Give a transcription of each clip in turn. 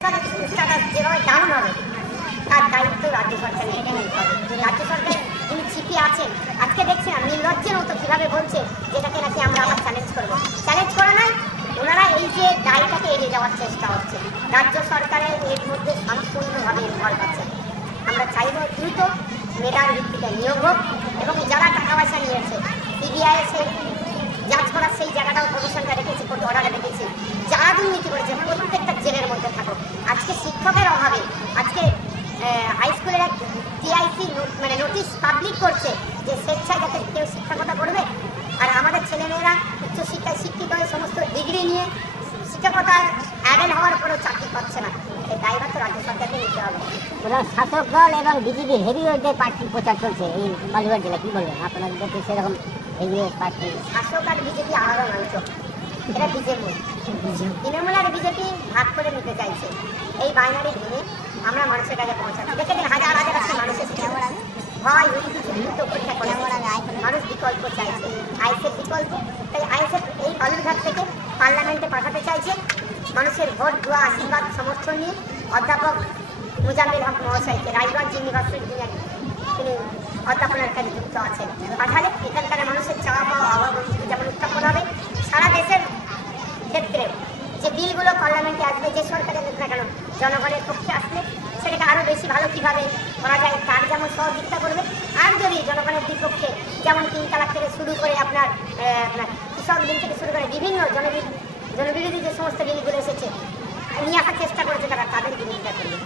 যেভাবে ডাউন হবে তার দায়িত্ব রাজ্য সরকারের নিতে হবে। রাজ্য সরকার যিনি চিপি আছেন আজকে দেখছেন নির্লজ্জের মতো কীভাবে বলছে যেটাকে নাকি আমরা আবার চ্যালেঞ্জ করবো। চ্যালেঞ্জ করে নয়, ওনারা এই যে দায়টাকে এড়িয়ে যাওয়ার চেষ্টা হচ্ছে। রাজ্য সরকারের এর মধ্যে সম্পূর্ণভাবে ইনভলভ আছে। আমরা চাইব দ্রুত মেধার ভিত্তিতে নিয়োগ হোক এবং যারা টাকা পয়সা নিয়েছে সিবিআই এসে জাজ করার সেই জায়গাটাও কমিশনটা রেখেছে, কোর্ট অর্ডারে রেখেছে। যারা দুর্নীতি করেছে প্রত্যেকটা জেলের মধ্যে থাকুক। আজকে শিক্ষকের অভাবে আজকে হাই স্কুলের এক টিআইসি মানে নোটিশ পাবলিক করছে যে স্বেচ্ছায় যাতে কেউ শিক্ষকতা করবে, আর আমাদের ছেলেমেয়েরা উচ্চশিক্ষায় শিক্ষিত হয়ে সমস্ত ডিগ্রি নিয়ে শিক্ষকতার অ্যাডেল হওয়ার পরেও চাকরি পাচ্ছে না। এই দায়ভার তো রাজ্য সরকারকে নিতে হবে। শাসক দল এবং বিজেপি হেভিওয়েটের প্রার্থী প্রচার চলছে এই বালুরঘাট জেলায়, কী বলবেন আপনাদের দেশে সেরকম হেভিওয়েট প্রার্থী? শাসক আর বিজেপি আলাদা মাংস, এটা বিজেপি। তৃণমূল আর বিজেপি ভাগ করে নিতে চাইছে। এই বাইনারি ভেঙে আমরা মানুষের কাছে পৌঁছাচ্ছি। দেখেছেন হাজার হাজার মানুষ এসেছে ভয় কিছু বিরুদ্ধ পরীক্ষা করে মানুষ বিকল্প চাইছে, আইএসএফ বিকল্প। তাই আইএসএফ এই বালুরঘাট থেকে পার্লামেন্টে পাঠাতে চাইছে মানুষের ভোট দোয়া আশীর্বাদ সমর্থন নিয়ে অধ্যাপক মুজাম্মিল হক মহাশয়কে রায়গঞ্জ ইউনিভার্সিটি তিনি অধ্যাপনার কাজে যুক্ত আছেন। পাঠালে এখানকার মানুষের চাওয়া পাওয়া আওয়াজ যেমন উত্থাপন হবে, সারা দেশের ক্ষেত্রে যে বিলগুলো পার্লামেন্টে আসবে যে সরকারের হোক না কেন জনগণের পক্ষে আসলে সেটাকে আরও বেশি ভালো কীভাবে করা যায় তার যেমন সহযোগিতা করবে। আর যদি জনগণের বিপক্ষে যেমন 3 তালাক থেকে শুরু করে আপনার কৃষক বিল থেকে শুরু করে বিভিন্ন জনবিরোধী যে সমস্ত বিলগুলো এসেছে নিয়ে আসার চেষ্টা করেছে তারা তাদের বিরোধিতা করবে।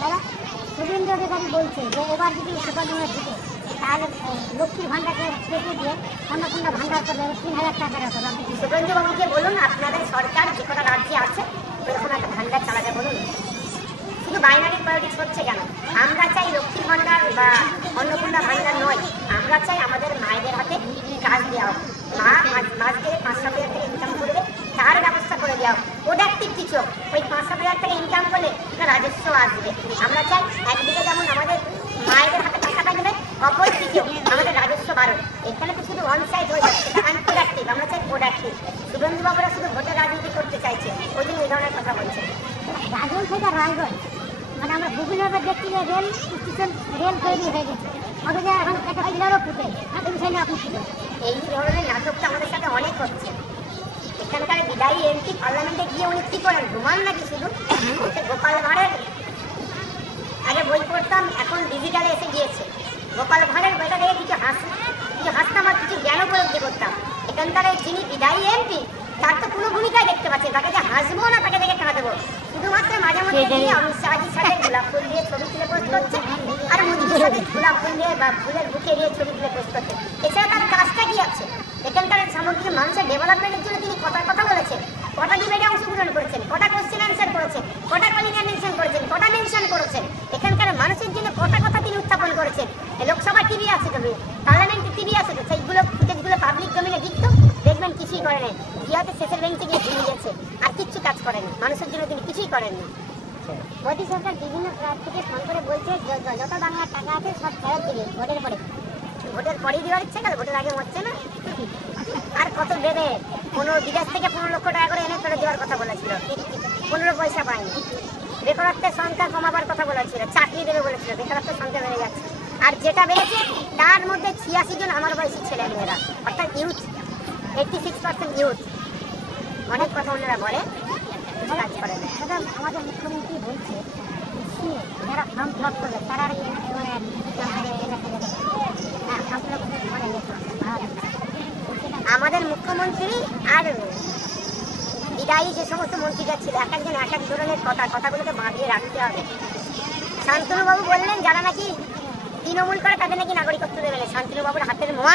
দাদা শুভেন্দু অধিকারী বলছে যে এবার যদি সুপারডোনার জিতে তাহলে লক্ষ্মীর ভাণ্ডারকে কেটে দিয়ে অন্নপূর্ণা ভাণ্ডার করবে 3000 টাকার হবে। শুভেন্দুবাবুকে বলুন আপনাদের সরকার যে কটা রাজ্যে আছে ওরকম একটা ভাণ্ডার চালাতে বলুন। শুধু বাইনারি পলিটিক্স হচ্ছে কেন? আমরা চাই লক্ষ্মীর ভাণ্ডার বা অন্নপূর্ণা ভাণ্ডার নয়, আমরা চাই আমাদের মায়েদের হাতে কাজ দেওয়া হোক। মা মাসকে 5,000 টাকা ইনকাম করবে তার ব্যবস্থা করে দেওয়া হোক। প্রোডাক্টিভ কিছু ওই 5,000 টাকা ইনকাম করলে রাজস্ব আসবে। আমরা চাই একদিকে যেমন আমাদের মায়েদের হাতে টাকা থাকবে, অপরদিকে আমাদের রাজস্ব বাড়বে। এখানে তো শুধু ওয়ান সাইড হয়ে যাচ্ছে, আনপ্রোডাক্টিভ। আমরা চাই প্রোডাক্টিভ। শুভেন্দুবাবুরা শুধু ভোটের রাজনীতি করতে চাইছে, ওই জন্য এই ধরনের কথা বলছে। রাজল থেকে রায়গঞ্জ মানে আমরা বিভিন্নভাবে দেখছি যে রেল স্টেশন রেল তৈরি হয়ে গেছে, অথচ এখন একটা পিলারও ফুটে এই বিষয় নিয়ে আপনি কী বলেন? এই ধরনের নাটকটা আমাদের সাথে অনেক হচ্ছে। এখানকার বিদায়ী এমপি পার্লামেন্টে গিয়ে উনি কী করেন? ঘুমান নাকি শুধু? গোপাল ভাঁড়ের আগে বই পড়তাম, এখন ডিজিটালে এসে গিয়েছে। গোপাল ভাঁড়ের বইটা দেখে কিছু হাসতাম আর কিছু জ্ঞান উপলব্ধি করতাম। এখানকার যিনি বিদায়ী এমপি তার তো কোনো ভূমিকায় দেখতে পাচ্ছি, তাকে যে হাসবো না তাকে দেখে কেনা দেবো। শুধুমাত্র মাঝে মাঝে গিয়ে অমিত শাহজির সাথে গোলাপ ফুল দিয়ে ছবি তুলে পোস্ট করছে, আর মোদির সাথে গোলাপ ফুল দিয়ে বা ফুলের বুকে দিয়ে ছবি তুলে পোস্ট করছে। এছাড়া তার কাজটা কি আছে? এখানকার সামগ্রিক মানুষের ডেভেলপমেন্টের জন্য তিনি কথা বলেছেন, কটা ডিবেটে অংশগ্রহণ করেছেন, কটা কোশ্চেন অ্যান্সার করেছেন, কটা কলিনিয়ার মেনশন করেছেন, কটা মেনশন করেছেন। এখানকার মানুষের জন্য কটা কথা তিনি উত্থাপন করেছেন। লোকসভা টিভি আছে তো, পার্লামেন্টে টিভি আছে তো, সেইগুলো ফুটেজগুলো পাবলিক ডোমেনে দিত, দেখবেন কিছুই করেনি। জিয়াতে শেষের বেঞ্চে গিয়ে ঘুমিয়ে গেছে, আর কিচ্ছু কাজ করেনি মানুষের জন্য, তিনি কিছুই করেননি। মোদী সরকার বিভিন্ন প্রার্থীকে ফোন করে বলছে যত বাংলার টাকা আছে সব ফেরত দিবে ভোটের পরে। ভোটের পরেই দেওয়ার ইচ্ছে গেল, ভোটের আগে মরছে না। আর কত দেবে? বিদেশ থেকে 15 লক্ষ টাকা করে এনে ফেরত দেওয়ার কথা বলেছিল, 15 পয়সা পায়নি। বেকারত্বের সংখ্যা কমাবার কথা বলেছিল, চাকরি দেবে বলেছিল, বেকারত্বের সংখ্যা বেড়ে যাচ্ছে। আর যেটা বেড়েছে তার মধ্যে 86 জন আমার বয়সী ছেলে মেয়েরা, অর্থাৎ ইউথ, 86% ইউথ। অনেক কথা ওনারা বলে, কাজ করে না। আমাদের মুখ্যমন্ত্রী বলছে যারা ফর্ম ফিল আপ করবে তারা আমাদের মুখ্যমন্ত্রী আর বিদায়ী যে সমস্ত মন্ত্রীরা ছিল এক একজন এক এক ধরনের কথাগুলোকে বাঁধিয়ে রাখতে হবে। শান্তনুবাবু বললেন যারা নাকি তৃণমূল করে তাদের নাকি নাগরিকত্ব দেবে না। শান্তনুবাবুর হাতের মোয়া